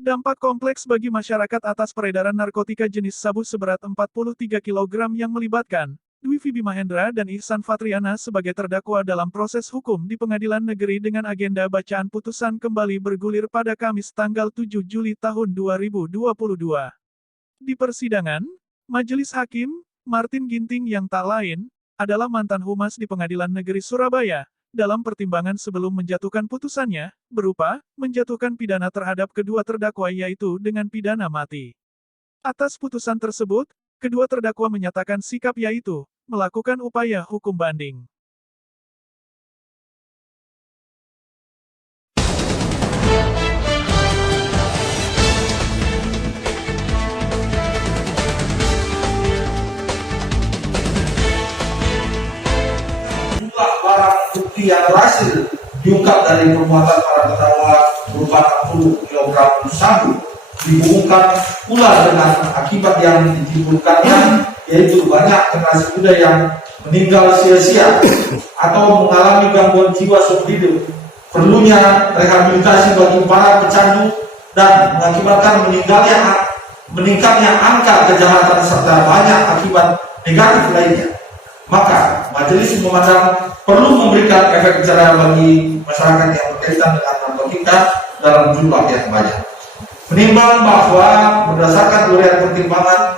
Dampak kompleks bagi masyarakat atas peredaran narkotika jenis sabu seberat 43 kg yang melibatkan Dwi Vibi Mahendra dan Ihsan Fatriana sebagai terdakwa dalam proses hukum di Pengadilan Negeri dengan agenda bacaan putusan kembali bergulir pada Kamis tanggal 7 Juli tahun 2022. Di persidangan, Majelis Hakim, Martin Ginting yang tak lain, adalah mantan humas di Pengadilan Negeri Surabaya, dalam pertimbangan sebelum menjatuhkan putusannya, berupa menjatuhkan pidana terhadap kedua terdakwa yaitu dengan pidana mati. Atas putusan tersebut, kedua terdakwa menyatakan sikap yaitu melakukan upaya hukum banding. Jumlah barang bukti yang berhasil diungkap dari perbuatan para terdakwa berupa 60 kg sabu dihubungkan pula dengan akibat yang ditimbulkannya, yaitu banyak generasi muda yang meninggal sia-sia atau mengalami gangguan jiwa seumur hidup, perlunya rehabilitasi bagi para pecandu, dan mengakibatkan meningkatnya angka kejahatan serta banyak akibat negatif lainnya. Maka majelis memandang perlu memberikan efek jerah bagi masyarakat yang berkaitan dengan narkotika dalam jumlah yang banyak. Menimbang bahwa berdasarkan uraian pertimbangan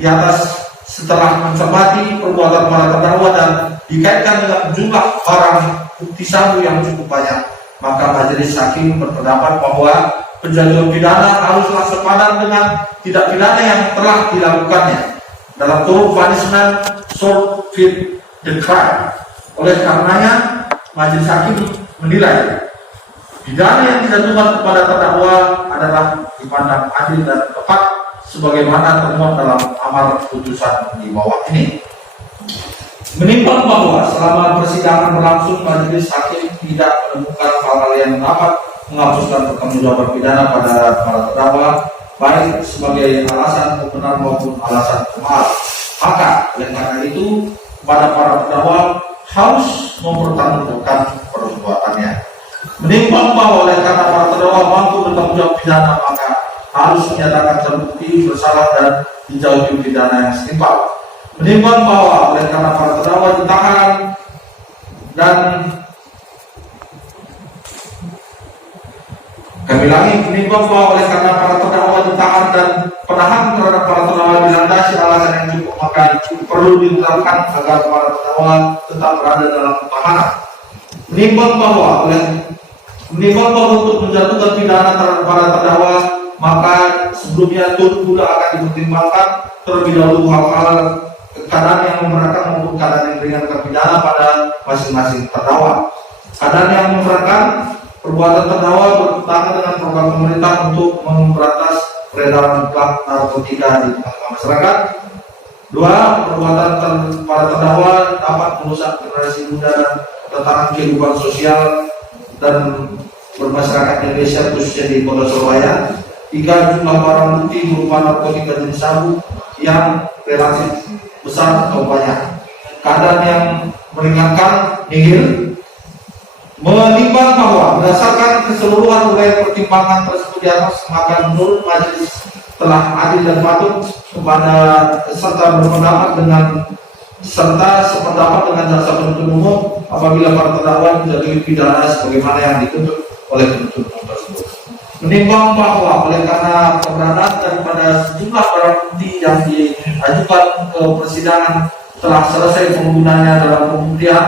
di atas setelah mencermati perbuatan para terdakwa dan dikaitkan dengan jumlah barang bukti sabu yang cukup banyak, maka majelis hakim berpendapat bahwa penjatuhan pidana haruslah sepadan dengan tindak pidana yang telah dilakukannya dalam turut punishment short fit the crime. Oleh karenanya, majelis hakim menilai pidana yang dijatuhkan kepada terdakwa adalah dipandang adil dan tepat sebagaimana termuat dalam amar putusan di bawah ini. Menimbang bahwa selama persidangan berlangsung, majelis hakim tidak menemukan hal-hal yang dapat menghapuskan pertanggungjawaban pidana pada para terdakwa, baik sebagai alasan pembenar maupun alasan pemaaf. Maka oleh karena itu, kepada para terdakwa harus mempertanggungjawabkan perbuatannya. Menimbang bahwa oleh karena para terdakwa mampu bertanggung jawab pidana, maka harus menyatakan terbukti bersalah dan dijauhi pidana yang setimpal. Menimbang bahwa oleh karena para terdakwa ditahan dan menimbang bahwa oleh karena para terdakwa ditahan dan penahanan terhadap para terdakwa dilandasi alasan yang cukup, maka perlu ditetapkan agar para terdakwa tetap berada dalam tahanan. Menimbang bahwa untuk menjatuhkan pidana terhadap para terdakwa, maka sebelumnya turut pula akan dipertimbangkan terlebih dahulu hal-hal keadaan yang memberatkan maupun keadaan yang meringankan pidana pada masing-masing terdakwa. Keadaan yang memberatkan, perbuatan terdakwa bertentangan dengan program pemerintah untuk memberantas peredaran plat narkotika di tengah-tengah masyarakat. Dua, perbuatan para terdakwa dapat merusak generasi muda dan tentang kehidupan sosial dan bermasyarakat Indonesia khususnya di Kota Surabaya. Tiga, jumlah barang bukti berupa narkotika jenis sabu yang relatif besar atau banyak. Keadaan yang meringankan nihil. Menimbang bahwa berdasarkan keseluruhan uraian pertimbangan tersebut di atas, maka menurut majelis telah adil dan patut kepada serta berpendapat dengan jaksa penuntut umum apabila para terdakwa menjatuhi pidana sebagaimana yang dituntut oleh penuntut umum tersebut. Menimbang bahwa oleh karena keberadaan daripada sejumlah barang bukti yang diajukan ke persidangan telah selesai penggunaannya dalam pembuktian,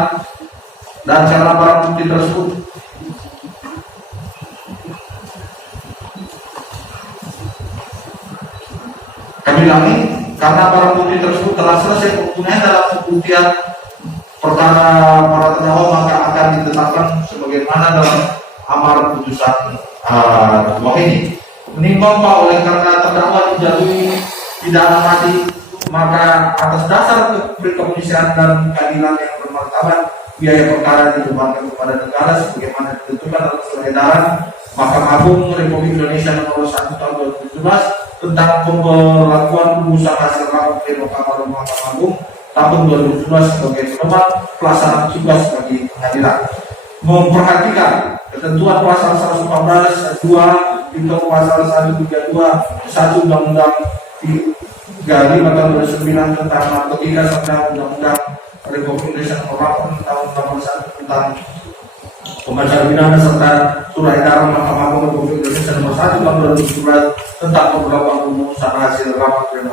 dan karena barang bukti tersebut karena barang bukti tersebut telah selesai penggunaannya dalam pembuktian perkara para terdakwa, maka akan ditetapkan sebagaimana dalam amar putusan bawah ini. Menimbang bahwa oleh karena terdakwa dijatuhi pidana mati, maka atas dasar kepolisian dan keadilan yang bermartabat, biaya perkara dibebankan kepada negara sebagaimana ditentukan dalam Surat Edaran Mahkamah Agung Republik Indonesia nomor 1 tahun 2017 tentang pemberlakuan rumusan hasil rapat pleno Mahkamah Agung tahun 2017 sebagai pedoman pelaksanaan tugas bagi pengadilan. Memperhatikan ketentuan pasal 114 2 hingga pasal 132 Undang-Undang 35 tahun 2009 tentang narkotika serta Undang-Undang Republik Indonesia Nomor 8 tahun 81 tentang pembacaan pidana serta surat edaran Mahkamah Agung Republik Indonesia Nomor 1 tahun 2011 tentang pemberlakuan rumusan hasil rapat pleno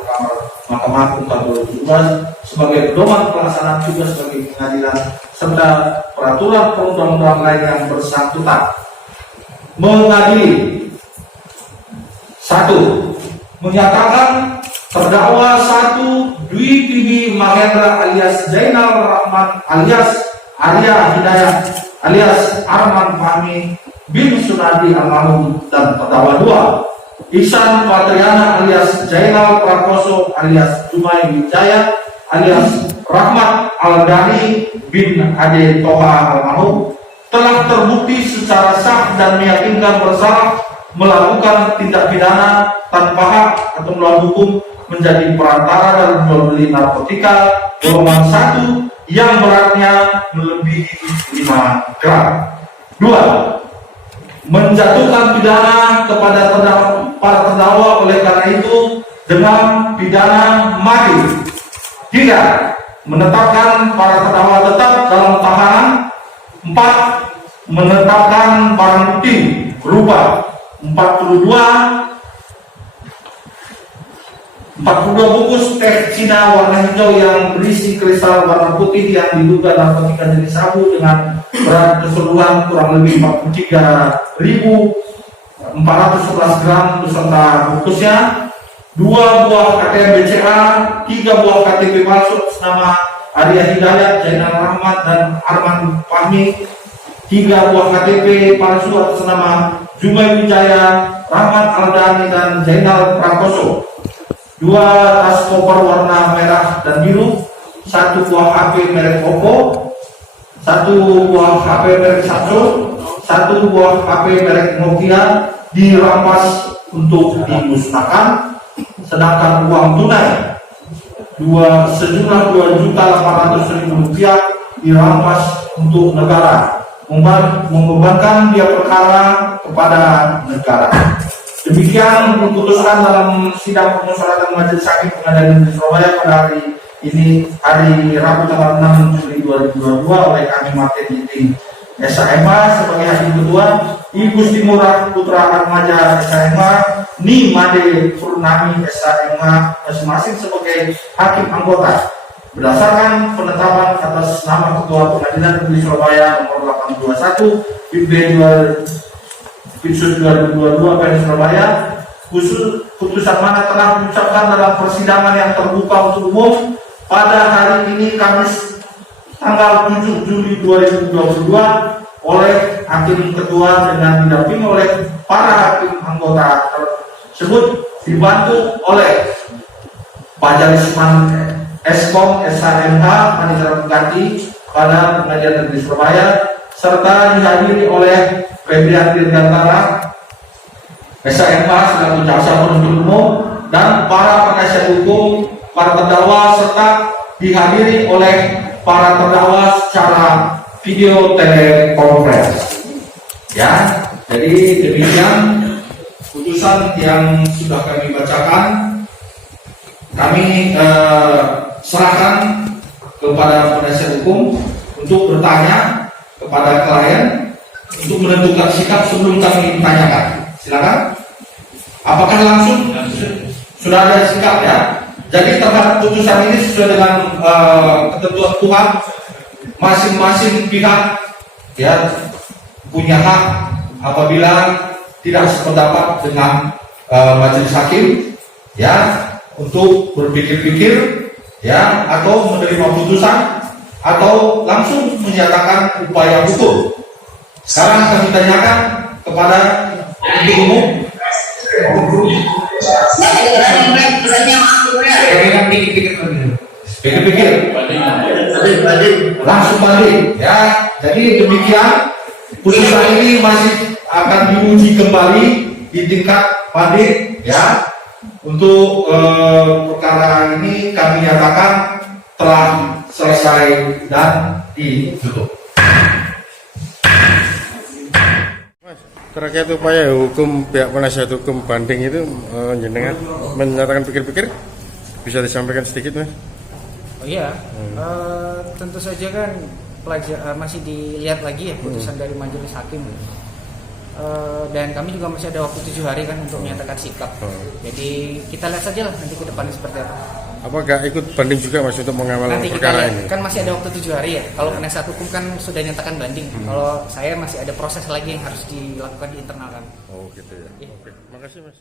Mahkamah Agung tahun 2017 sebagai pedoman pelaksanaan tugas bagi pengadilan serta peraturan perundang-undangan lain yang bersangkutan. Mengadili 1. Menyatakan terdakwa 1 Dwi Bibi Mahendra alias Zainal Rahman alias Arya Hidayat alias Arman Fahmi bin Sunadi almarhum dan terdakwa 2 Ihsan Fatriana alias Zainal Prakoso alias Jumai Wijaya alias Rahmat Aldani bin Ade Toha almarhum telah terbukti secara sah dan meyakinkan bersalah melakukan tindak pidana tanpa hak atau melawan hukum menjadi perantara dalam jual beli narkotika golongan 1 yang beratnya melebihi 5 gram. 2. Menjatuhkan pidana kepada para terdakwa oleh karena itu dengan pidana mati. 3. Menetapkan para terdakwa tetap dalam tahanan. 4. Menetapkan barang bukti berupa 42 bungkus teh Cina warna hijau yang berisi kristal warna putih yang diduga narkotika jenis sabu dengan berat keseluruhan kurang lebih 43.411 gram beserta bungkusnya, 2 buah KTP BCA, 3 buah KTP palsu atas nama Arya Hidayat, Zainal Rahmat dan Arman Fahmi, 3 buah KTP palsu atas nama Jumai Wijaya, Rahmat Aldani dan Zainal Prakoso, 2 tas koper warna merah dan biru, 1 buah HP merek Oppo, 1 buah HP merek Samsung, 1 buah HP merek Nokia dirampas untuk dimusnahkan, sedangkan uang tunai sejumlah 2.800.000 rupiah dirampas untuk negara, membebankan biaya perkara kepada negara. Demikian keputusan dalam sidang permusyawaratan Majelis Hakim Pengadilan Negeri Surabaya pada hari ini, hari Rabu tanggal 6 Juli 2022 oleh kami Maten Yiting SHMA sebagai hakim ketua, Ibu Stimurah Putra Atmaja SHMA, Ni Made Purnami SHMA masing-masing sebagai hakim anggota berdasarkan penetapan atas nama Ketua Pengadilan Negeri Surabaya nomor 821 Pinsus 2022 PN Surabaya, khusus putusan mana telah diucapkan dalam persidangan yang terbuka untuk umum pada hari ini Kamis tanggal 7 Juli 2022 oleh hakim ketua dengan didampingi oleh para hakim anggota tersebut dibantu oleh Pak Jalisman Eskom SHMH Panitia Pengganti pada Pengadilan Negeri Surabaya serta dihadiri oleh Febrian Dirgantara SHMH selaku jaksa penuntut umum dan para penasihat hukum para terdakwa serta dihadiri oleh para terdakwa secara video telekonferensi. Ya, jadi demikian putusan yang sudah kami bacakan. Kami serahkan kepada penasihat hukum untuk bertanya kepada klien untuk menentukan sikap sebelum kami tanyakan. Silakan. Apakah langsung sudah ada sikap ya? Jadi terhadap putusan ini sesuai dengan ketentuan Tuhan, masing-masing pihak ya punya hak apabila tidak sependapat dengan majelis hakim ya untuk berpikir-pikir ya atau menerima putusan atau langsung menyatakan upaya hukum. Sekarang kami tanyakan kepada untuk umum. Pikir-pikir, langsung balik ya. Jadi demikian putusan ini masih akan diuji kembali di tingkat banding ya. Untuk perkara ini kami nyatakan telah selesai dan ditutup. Terkait upaya hukum pihak penasihat hukum banding itu jenengan menyatakan pikir-pikir bisa disampaikan sedikit Mas? Oh iya, tentu saja kan masih dilihat lagi ya putusan dari majelis hakim. Dan kami juga masih ada waktu 7 hari kan untuk menyatakan sikap. Jadi kita lihat saja lah nanti ke depannya seperti apa. Apakah ikut banding juga Mas untuk mengawal Nanti kita perkara lihat, ini? kan masih ada waktu 7 hari ya. Kalau penasihat hukum kan sudah nyatakan banding. Kalau saya masih ada proses lagi yang harus dilakukan di internal kan. Oh gitu ya. Oke, makasih Mas.